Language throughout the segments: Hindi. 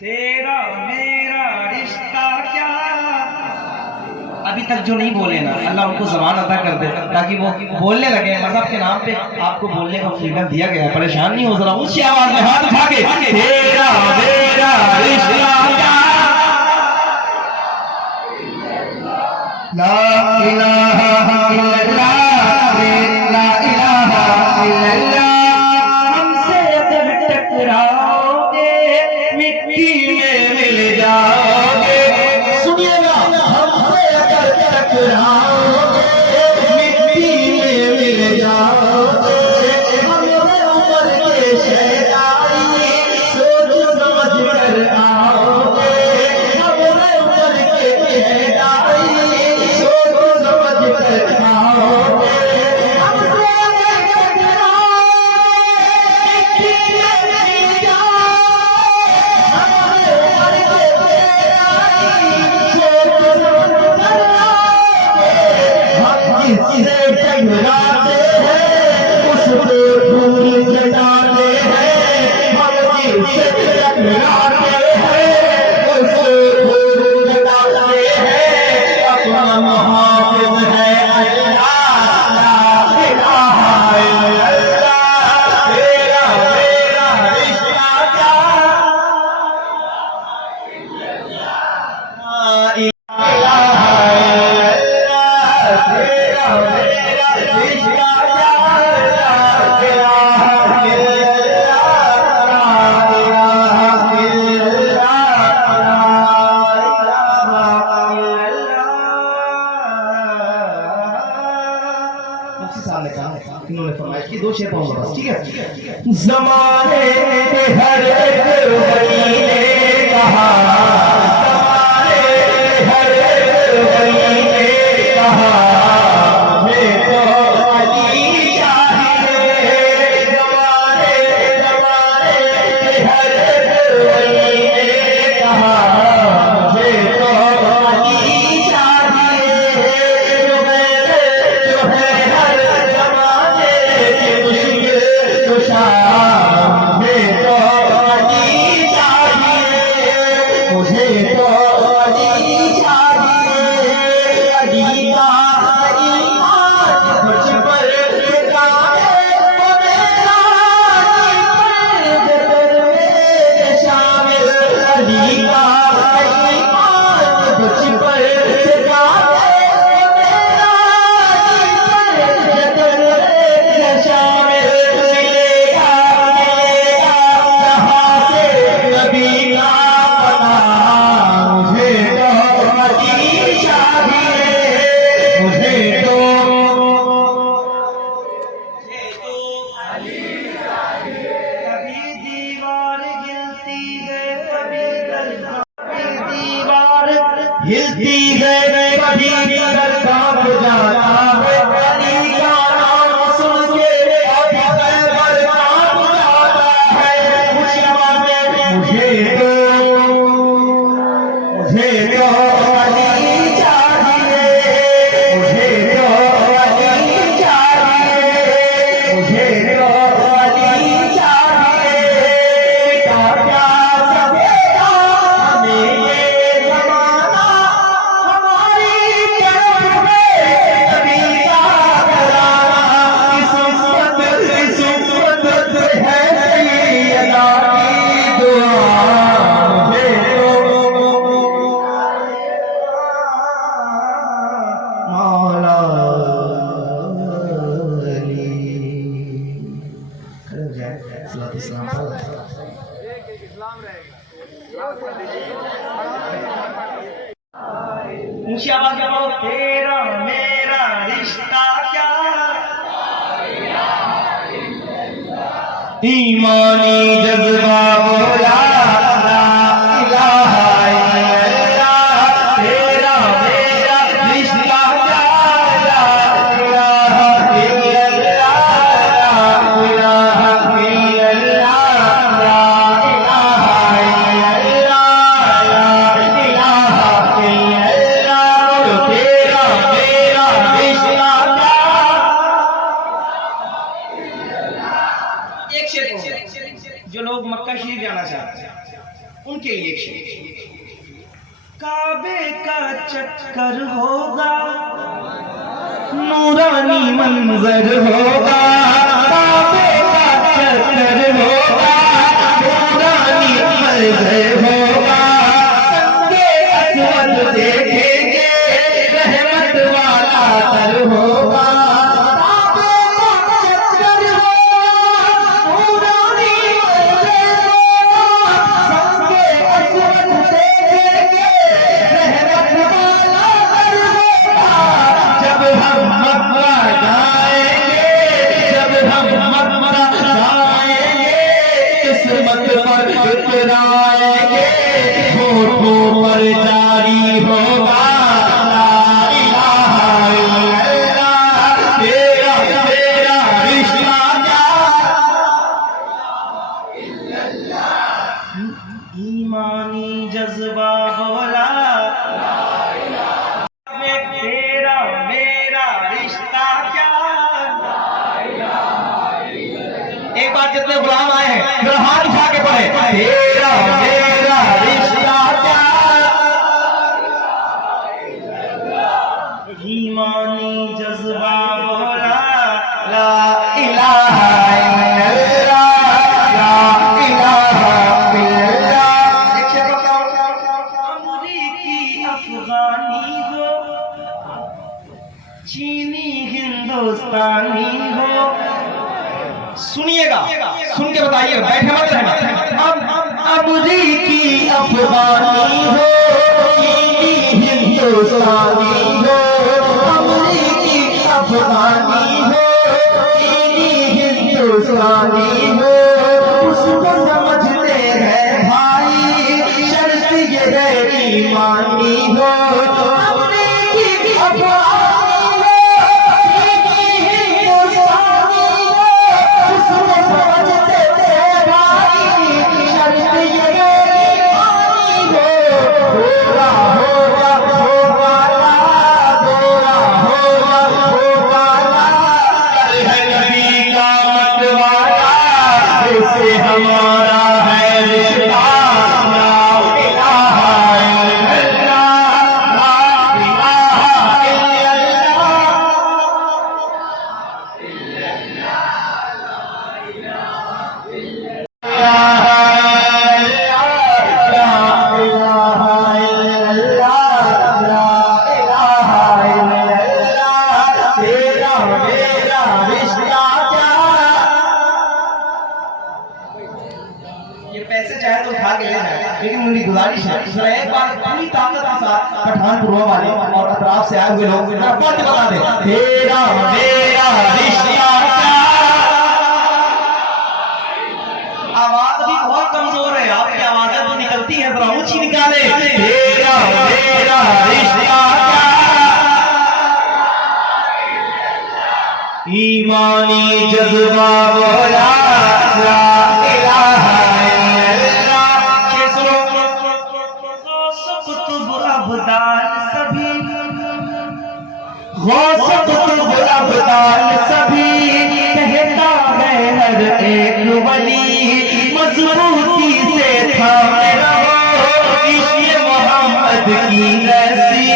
तेरा मेरा रिश्ता क्या। अभी तक जो नहीं बोले ना, अल्लाह उनको ज़बान अता कर दे ताकि वो बोलने लगे। मज़हब के नाम पे आपको बोलने का फ्रीडम दिया गया है, परेशान नहीं हो। जरा ऊंची आवाज में हाथ उठा के तेरा मेरा रिश्ता क्या। ला इलाहा इल्लल्लाह, ला इलाहा इल्लल्लाह। हमसे अगर टकराओगे मिट्टी में मिल जाओगे। सुनिएगा, हमसे अगर टकराओगे मिट्टी में मिल जाओगे। हमें ऊपर के शहदाई सोच समझ कर आओगे। हमें ऊपर के शहदाई सोच समझ कर आओगे। हमसे अगर टकराओगे मिट्टी में मिल जाओगे। हमें ऊपर के शहदाई सोच समझ कर आओगे। हम किससे टकराते हैं उसको भूल जताते हैं। हम किससे टकराते हैं उसको भूल जताते हैं। अपना मुहाफिज है अल्लाह, ला इलाहा इल्लल्लाह। तेरा मेरा रिश्ता क्या। ला इलाहा इल्लल्लाह। तेरा मेरा रिश्ता क्या। ला इलाहा इल्लल्लाह, ला इलाहा इल्लल्लाह, ला इलाहा इल्लल्लाह। मुफ्ती साहब ने कहा, इन्होंने फरमाया कि दो शेर पढ़ूंगा बस, ठीक है। ज़माने के हर एक वली ने कहा, ज़माने के हर एक वली ने कहा, मैं तो अली चाहिए। ज़माने के हर एक वली ने कहा, मैं तो अली चाहिए। जो है हर ज़माने की मुश्किल कुशा, मैं तो अली चाहिए। मुझे तो अली चाहिए। अली का ईमान मुझ पर टिका है, वो मेरा दर में शामिल। अली का ईमान मुझ पर टिका है, वो मेरा दर में शामिल। मिलेगा जहाँ से नबी का पता। मुझे तो अली चाहिए। मुझे तो कभी दीवार गिरती है, कभी दरगाह। कभी दीवार हिलती है, कभी दरगाह जाता है। अली का नाम सुन के अभी खैबर कांप जाता है। मुझे तो अली चाहिए। मुझे तो अली चाहिए। मुझे तो अली चाहिए। क्या क्या सकेगा हमें ये ज़माना। हमारी तरफ में नबी का घराना। इस उम्मत है सैयदा की दुआ। मुझे मौला अली। खड़े हो जाए, सलात इस्लाम पढ़ो। ऊंची आवाज में बोलो, तेरा मेरा रिश्ता क्या। ईमानी जज्बा बोला, ला इलाहा इल्लल्लाह। तेरा मेरा रिश्ता क्या। ला इलाहा इल्लल्लाह, ला इलाहा इल्लल्लाह, ला इलाहा इल्लल्लाह, ला इलाहा इल्लल्लाह। तेरा मेरा रिश्ता क्या। एक शेर जो लोग उनके लिए एक शेर। काबे का चक्कर होगा, नूरानी मंजर होगा, काबे का चक्कर होगा, नूरानी मंजर होगा, संगे असवद देखेंगे, रहमत वाला तर होगा। ईमानी जज्बा बोला तेरा मेरा रिश्ता क्या। एक बार जितने गुलाम आए हैं फिर हाथ उठा के पढ़े, तेरा मेरा रिश्ता क्या। ईमानी जज्बा बोला ला इलाहा इल्लल्लाह, ला इलाहा इल्लल्लाह। अमरीकी अफगानी हो, चीनी हिंदुस्तानी हो, सुनिएगा, सुन के बताइए, बैठे मत रहना। अमरीकी अफगानी हो, चीनी हिंदुस्तानी हो, अमरीकी अफगानी हो, चीनी हिंदुस्तानी हो, उसको समझते हैं भाई, शर्त ये है ईमानी हो। अमरीकी अफगानी हो, चीनी हिंदुस्तानी हो, उसको समझते हैं भाई, शर्त ये है ईमानी हो। गोरा होगा होगा ला, गोरा होगा होगा ला, कल है नबी का मतवाला, इससे हमारा है रिश्ता। ला इलाहा इल्लल्लाह, ला इलाहा ये पैसे चाहे तो उठा के ले जाए, लेकिन मेरी गुजारिश है जरा एक बार पूरी ताकत के साथ पठानपुर वाले और अतराफ से आए हुए लोग जरा पढ़ के बता दे, तेरा मेरा रिश्ता क्या। आवाज भी बहुत कमजोर है, आपकी आवाजें तो निकलती है, जरा ऊंची निकाले, तेरा मेरा रिश्ता क्या। ईमानी जज्बा बोला ला इलाहा इल्लल्लाह। शेर सुनो। कुतुब अब्दाल सभी, गौस कुतुब अब्दाल सभी, कहता है हर एक वली, मजबूती से थामे रहो इश्क़ मोहम्मद की रस्सी।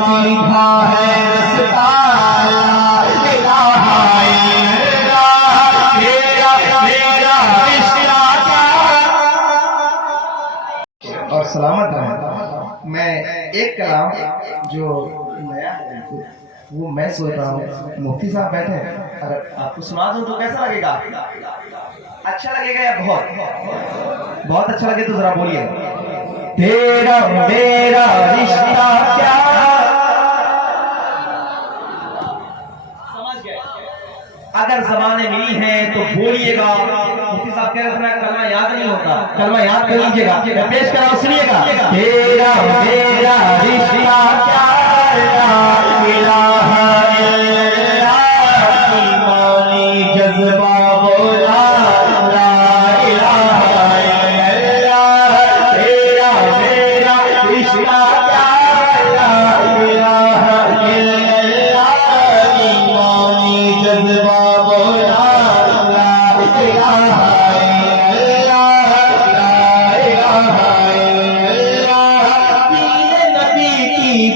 सीधा है रास्ता, इलाहा इल्लल्लाह, मेरा मेरा रिश्ता क्या। और सलामत रहे। मैं एक कलाम जो नया है वो मैं सोच रहा हूँ, मुफ्ती साहब बैठे हैं, अगर आपको सुना दूं तो कैसा लगेगा? अच्छा लगेगा या बहुत बहुत अच्छा लगे तो जरा बोलिए, तेरा मेरा रिश्ता क्या। समझ गए? अगर जबानें मिली हैं तो बोलिएगा, मुफ्ती साहब आप कह रहे थे कलमा याद नहीं होता, कलमा याद कर लीजिएगा। पेश करा सुनिएगा। तेरा मेरा रिश्ता क्या इलाहा इल्लल्लाह ईमानी जज्बा बोला ला इलाहा इल्लल्लाह। तेरा मेरा रिश्ता क्या इलाहा इल्लल्लाह ईमानी जज्बा बोला ला इलाहा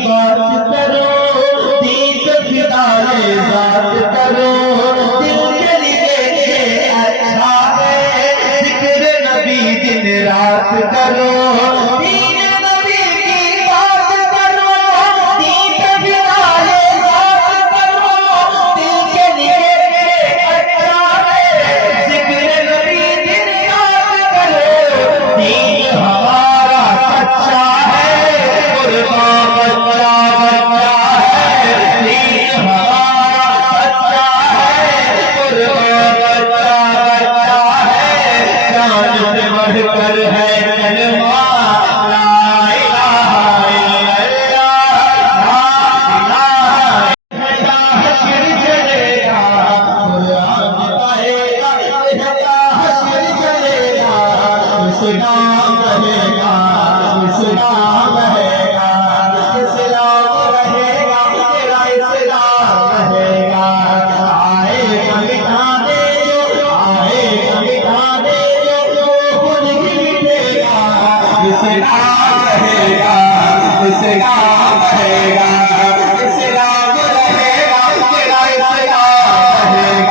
बात करो, दीद फिदाए बात करो, दिल के लिए अच्छा है जिक्र नबी दिन रात करो। दीन नबी की बात करो, दीद फिदाए बात करो, दिल के लिए अच्छा है जिक्र नबी दिन रात करो। दीन हमारा सच्चा है कुर्बान बढ़कर है कलमा ला इलाहा इल्लल्लाह ला इलाहा। हश्र चलेगा कुरान कहेगा, हश्र चलेगा इस्लाम रहेगा, इस्लाम रहेगा, इस्लाम रहेगा, तेरा इस्लाम रहेगा। आएगा मिटाने जो, आएगा मिटाने इस्लाम रहेगा, इस्लाम रहेगा, इस्लाम रहेगा, तेरा इस्लाम रहेगा,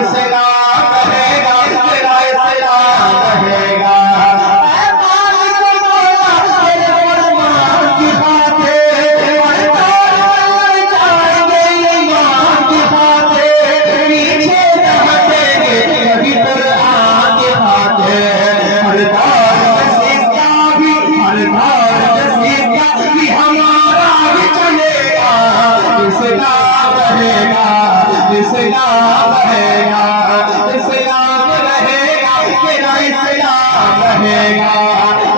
इस्लाम रहेगा, तेरा इस्लाम रहेगा। की बातें जाएंगे ईमान की बातें, पीछे न हटेंगे कभी कुरान की बातें। हमारा भी चलेगा, इस्लाम रहेगा, इस्लाम रहेगा, इस्लाम रहेगा, तेरा इस्लाम रहेगा,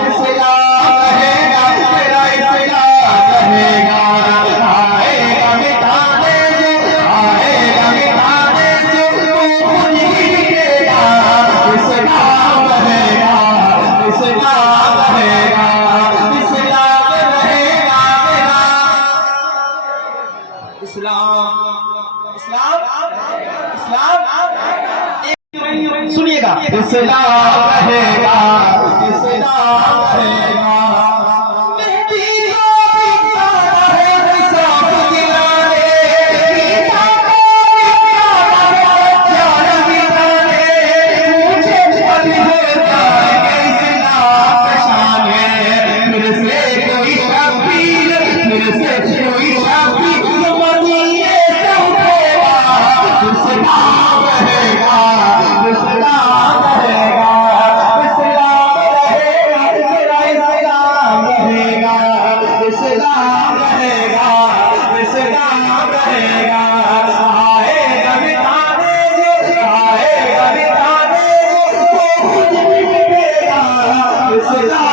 इस्लाम रहेगा, तेरा इस्लाम रहेगा। आएगा मिटाने जो, आएगा मिटाने जो, खुद ही मिटेगा, इस्लाम रहेगा, इस्लाम रहेगा, इस्लाम रहेगा तेरा इस्लाम, इस्लाम, इस्लाम। सुनिएगा, इस्लाम रहेगा, इस्लाम रहेगा। आएगा